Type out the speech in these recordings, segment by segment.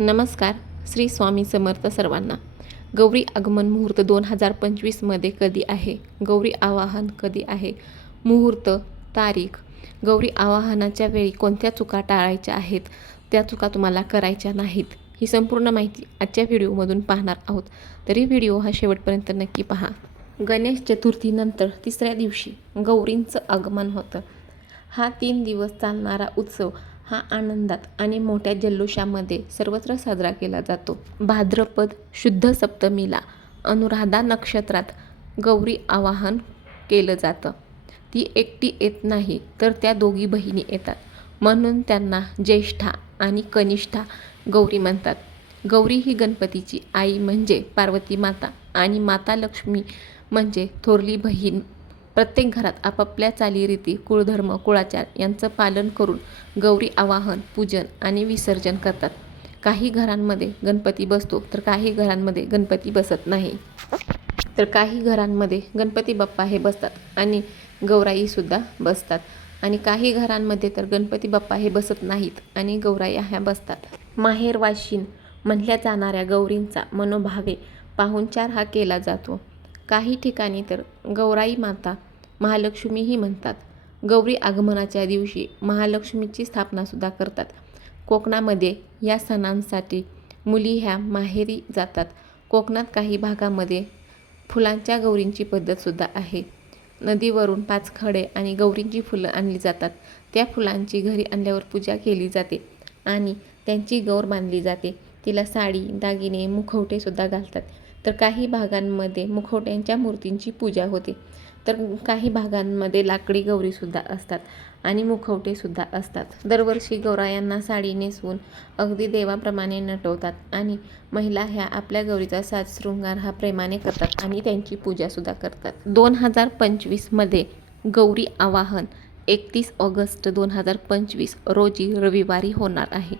नमस्कार. श्री स्वामी समर्थ सर्वांना. गौरी आगमन मुहूर्त दोन हजार पंचवीसमध्ये कधी आहे? गौरी आवाहन कधी आहे? मुहूर्त तारीख. गौरी आवाहनाच्या वेळी कोणत्या चुका टाळायच्या आहेत? त्या चुका तुम्हाला करायच्या नाहीत. ही संपूर्ण माहिती आजच्या व्हिडिओमधून पाहणार आहोत. तरी व्हिडिओ हा शेवटपर्यंत नक्की पहा. गणेश चतुर्थीनंतर तिसऱ्या दिवशी गौरींचं आगमन होतं. हा तीन दिवस चालणारा उत्सव हा आनंदात आणि मोठ्या जल्लोषामध्ये सर्वत्र साजरा केला जातो. भाद्रपद शुद्ध सप्तमीला अनुराधा नक्षत्रात गौरी आवाहन केलं जातं. ती एकटी येत नाही तर त्या दोघी बहिणी येतात. म्हणून त्यांना ज्येष्ठा आणि कनिष्ठा गौरी म्हणतात. गौरी ही गणपतीची आई म्हणजे पार्वती माता आणि माता लक्ष्मी म्हणजे थोरली बहीण प्रत्येक घरात आपापल्या चालीरीती कुळधर्म कुळाचार यांचं पालन करून गौरी आवाहन पूजन आणि विसर्जन करतात. काही घरांमध्ये गणपती बसतो तर काही घरांमध्ये गणपती बसत नाही. तर काही घरांमध्ये गणपती बाप्पा हे बसतात आणि गौराईसुद्धा बसतात. आणि काही घरांमध्ये तर गणपती बाप्पा हे बसत नाहीत आणि गौराई ह्या बसतात. माहेर वाशिन म्हणल्या जाणाऱ्या गौरींचा मनोभावे पाहुणचार हा केला जातो. काही ठिकाणी तर गौराई माता महालक्ष्मीही म्हणतात. गौरी आगमनाच्या दिवशी महालक्ष्मीची स्थापनासुद्धा करतात. कोकणामध्ये या सणांसाठी मुली ह्या माहेरी जातात. कोकणात काही भागामध्ये फुलांच्या गौरींची पद्धतसुद्धा आहे. नदीवरून पाच खडे आणि गौरींची फुलं आणली जातात. त्या फुलांची घरी आणल्यावर पूजा केली जाते आणि त्यांची गौर बांधली जाते. तिला साडी दागिने मुखवटेसुद्धा घालतात. तर काही भागांमध्ये मुखवट्यांच्या मूर्तींची पूजा होते. तर काही भागांमध्ये लाकडी गौरीसुद्धा असतात आणि मुखवटेसुद्धा असतात. दरवर्षी गौरायांना साडी नेसवून अगदी देवाप्रमाणे नटवतात आणि महिला ह्या आपल्या गौरीचा साज शृंगार हा प्रेमाने करतात आणि त्यांची पूजासुद्धा करतात. दोन हजार पंचवीसमध्ये गौरी आवाहन एकतीस ऑगस्ट दोन हजार पंचवीस रोजी रविवारी होणार आहे.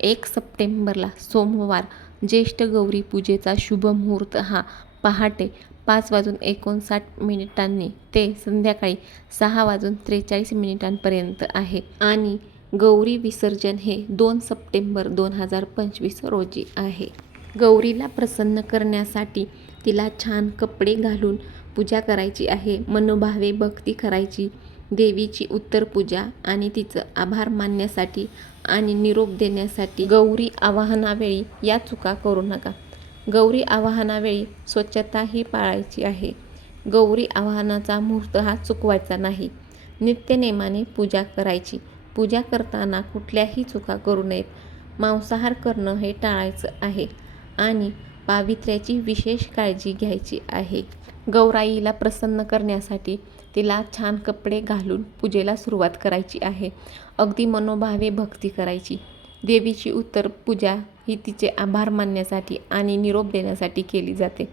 एक सप्टेंबरला सोमवार ज्येष्ठ गौरी पूजेचा शुभ मुहूर्त हा पहाटे पाच वाजून एकोणसाठ मिनिटांनी ते संध्याकाळी सहा वाजून त्रेचाळीस मिनिटांपर्यंत आहे. आणि गौरी विसर्जन हे दोन सप्टेंबर दोन हजार पंचवीस रोजी आहे. गौरीला प्रसन्न करण्यासाठी तिला छान कपडे घालून पूजा करायची आहे. मनोभावे भक्ती करायची. देवीची उत्तर पूजा आणि तिचं आभार मानण्यासाठी आणि निरोप देण्यासाठी गौरी आवाहनावेळी या चुका करू नका. गौरी आवाहनावेळी स्वच्छताही पाळायची आहे. गौरी आवाहनाचा मुहूर्त हा चुकवायचा नाही. नित्यनेमाने पूजा करायची. पूजा करताना कुठल्याही चुका करू नयेत. मांसाहार करणं हे टाळायचं आहे आणि पावित्र्याची विशेष काळजी घ्यायची आहे. गौराईला प्रसन्न करण्यासाठी तिला छान कपडे घालून पूजेला सुरुवात करायची आहे. अगदी मनोभावे भक्ती करायची. देवीची उत्तर पूजा ही तिचे आभार मानण्यासाठी आणि निरोप देण्यासाठी केली जाते.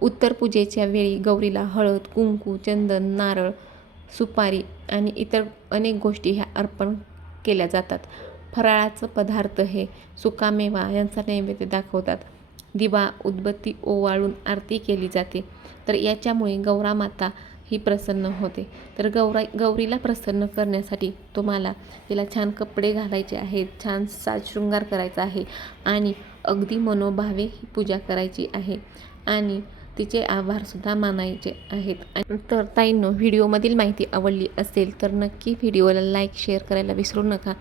उत्तर पूजेच्या वेळी गौरीला हळद कुंकू चंदन नारळ सुपारी आणि इतर अनेक गोष्टी ह्या अर्पण केल्या जातात. फराळाचं पदार्थ हे सुकामेवा यांचा नैवेद्य दाखवतात. दिवा उदबत्ती ओवाळून आरती केली जाते. तर याच्यामुळे गौरामाता ही प्रसन्न होते. तर गौरा गौरीला प्रसन्न करण्यासाठी तुम्हाला तिला छान कपडे घालायचे आहेत छान साज शृंगार करायचा आहे आणि अगदी मनोभावे ही पूजा करायची आहे आणि तिचे आभारसुद्धा मानायचे आहेत. आणि तर ताईंनो व्हिडिओमधील माहिती आवडली असेल तर नक्की व्हिडिओला लाईक शेअर करायला विसरू नका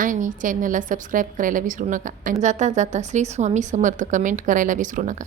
आणि चॅनलला सबस्क्राईब करायला विसरू नका. आणि जाता जाता श्री स्वामी समर्थ कमेंट करायला विसरू नका.